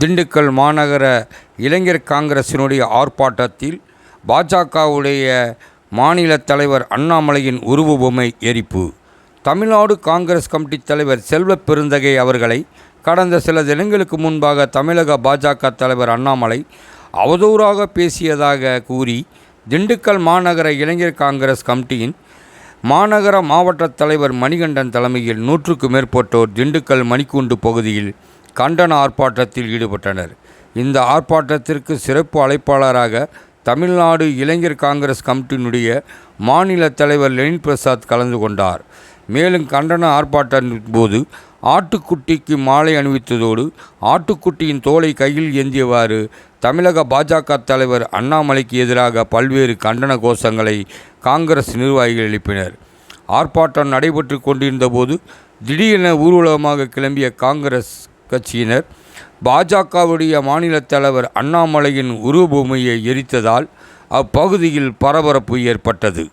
திண்டுக்கல் மாநகர இளைஞர் காங்கிரசினுடைய ஆர்ப்பாட்டத்தில் பாஜகவுடைய மாநில தலைவர் அண்ணாமலையின் உருவ பொம்மை எரிப்பு. தமிழ்நாடு காங்கிரஸ் கமிட்டி தலைவர் செல்வ பெருந்தகை அவர்களை கடந்த சில தினங்களுக்கு முன்பாக தமிழக பாஜக தலைவர் அண்ணாமலை அவதூறாக பேசியதாக கூறி திண்டுக்கல் மாநகர இளைஞர் காங்கிரஸ் கமிட்டியின் மாநகர மாவட்ட தலைவர் மணிகண்டன் தலைமையில் 100க்கும் மேற்பட்டோர் திண்டுக்கல் மணிக்கூண்டு பகுதியில் கண்டன ஆர்ப்பாட்டத்தில் ஈடுபட்டனர். இந்த ஆர்ப்பாட்டத்திற்கு சிறப்பு அழைப்பாளராக தமிழ்நாடு இளைஞர் காங்கிரஸ் கமிட்டியினுடைய மாநில தலைவர் லெனின் பிரசாத் கலந்து கொண்டார். மேலும் கண்டன ஆர்ப்பாட்டத்தின் போது ஆட்டுக்குட்டிக்கு மாலை அணிவித்ததோடு ஆட்டுக்குட்டியின் தோலை கையில் ஏந்தியவாறு தமிழக பாஜக தலைவர் அண்ணாமலைக்கு எதிராக பல்வேறு கண்டன கோஷங்களை காங்கிரஸ் நிர்வாகிகள் எழுப்பினர். ஆர்ப்பாட்டம் நடைபெற்று கொண்டிருந்த போது திடீரென ஊர்வலமாக கிளம்பிய காங்கிரஸ் கட்சியினர் பாஜகவுடைய மாநில தலைவர் அண்ணாமலையின் உருவபொம்மையை எரித்ததால் அப்பகுதியில் பரபரப்பு ஏற்பட்டது.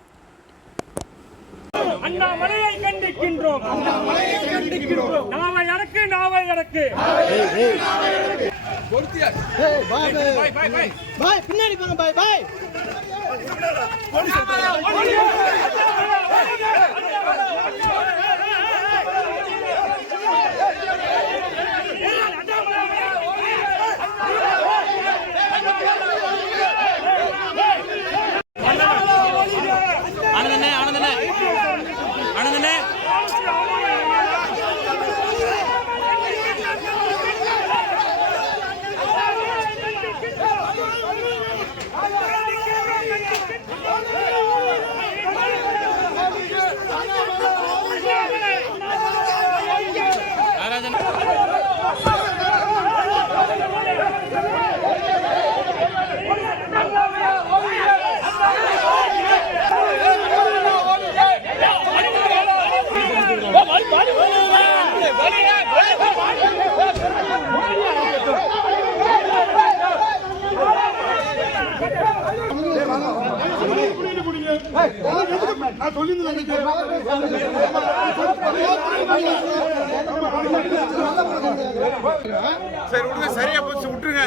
பின்னாடி போங்க பாய் பாய். சரி விடுங்க, சரியா போச்சு, விட்டுருங்க.